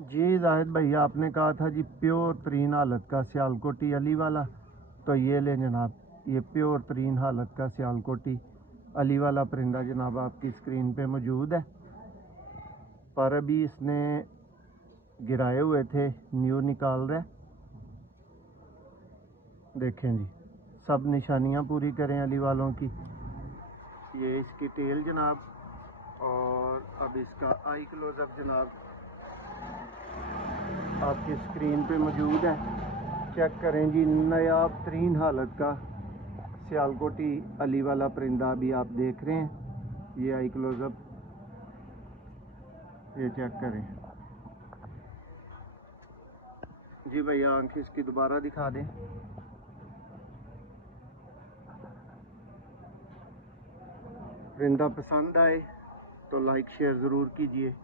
जी जाहिद भैया, आपने कहा था जी प्योर तरीन हालत का सियालकोटी अली वाला, तो ये ले जनाब, ये प्योर तरीन हालत का सियालकोटी अली वाला परिंदा जनाब आपकी स्क्रीन पे मौजूद है। पर अभी इसने गिराए हुए थे, न्यू निकाल रहा है। देखें जी, सब निशानियां पूरी करें अली वालों की। ये इसकी टेल जनाब, और अब इसका आई क्लोजअप जनाब आपकी स्क्रीन पे मौजूद है। चेक करें जी, नायाब तरीन हालत का सियालकोटी अली वाला परिंदा अभी आप देख रहे हैं। ये आई क्लोजअप, ये चेक करें जी भैया, आंख इसकी दोबारा दिखा दें। परिंदा पसंद आए तो लाइक शेयर ज़रूर कीजिए।